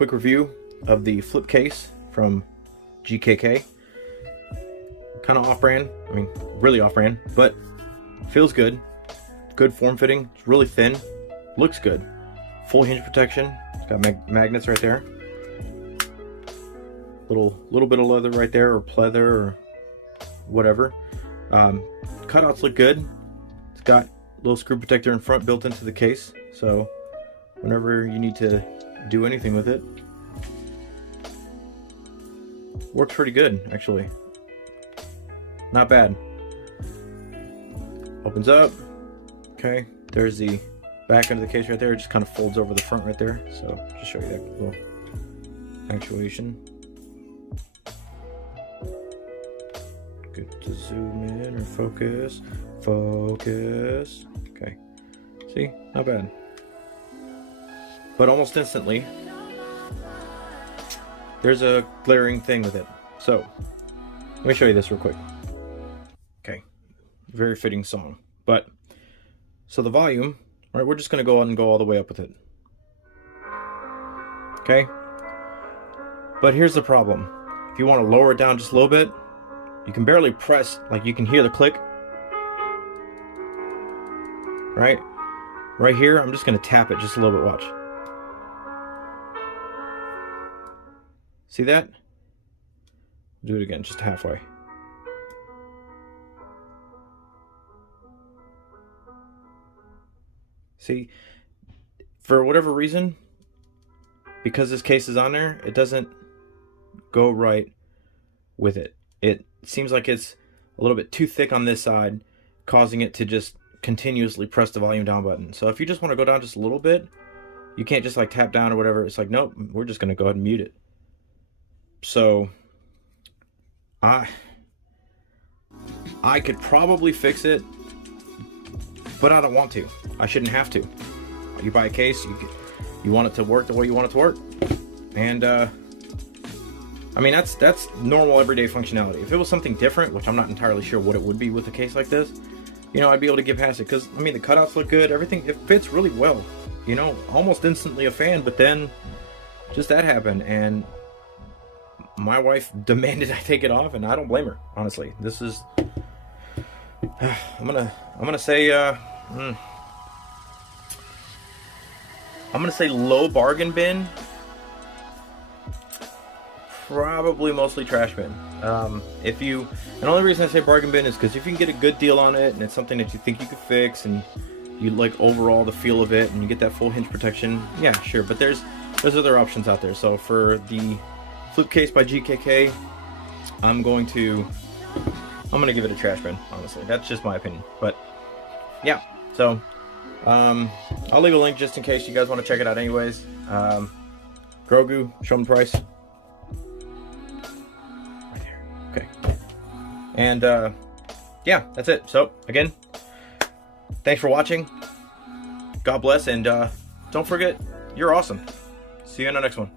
quick review of the flip case from GKK. Kind of off-brand, I mean really off-brand, but feels good. Good form fitting, it's really thin, looks good. Full hinge protection, it's got magnets right there. Little bit of leather right there, or pleather, or whatever. Cutouts look good. It's got a little screw protector in front built into the case, so whenever you need to do anything with it, works pretty good actually. Not bad. Opens up. Okay, there's the back end of the case right there. It just kind of folds over the front right there. So just show you that little actuation. Good to zoom in or focus. Focus. Okay. See, not bad. But almost instantly, there's a glaring thing with it. So let me show you this real quick. Okay, very fitting song. But so the volume, right? We're just gonna go on and go all the way up with it. Okay. But here's the problem. If you want to lower it down just a little bit, you can barely press, like you can hear the click. Right? Right here, I'm just gonna tap it just a little bit, watch. See that? Do it again, just halfway. See, for whatever reason, because this case is on there, it doesn't go right with it. It seems like it's a little bit too thick on this side, causing it to just continuously press the volume down button. So if you just want to go down just a little bit, you can't just like tap down or whatever. It's like, nope, we're just going to go ahead and mute it. So I could probably fix it, but I don't want to. I shouldn't have to. You buy a case, you want it to work the way you want it to work, and I mean that's normal everyday functionality. If it was something different, which I'm not entirely sure what it would be with a case like this, you know, I'd be able to get past it, because I mean the cutouts look good, everything, it fits really well. You know, almost instantly a fan, but then just that happened, and my wife demanded I take it off, and I don't blame her, honestly. This is I'm gonna say I'm gonna say low bargain bin, probably mostly trash bin. If you, and the only reason I say bargain bin is because if you can get a good deal on it and it's something that you think you could fix and you like overall the feel of it and you get that full hinge protection, yeah, sure. But there's other options out there. So for the flip case by GKK, I'm gonna give it a trash bin, honestly. That's just my opinion. But yeah, so I'll leave a link just in case you guys want to check it out anyways. GROGU, show them the price. Right there. Okay. And yeah, that's it. So again, thanks for watching. God bless, and don't forget, you're awesome. See you in the next one.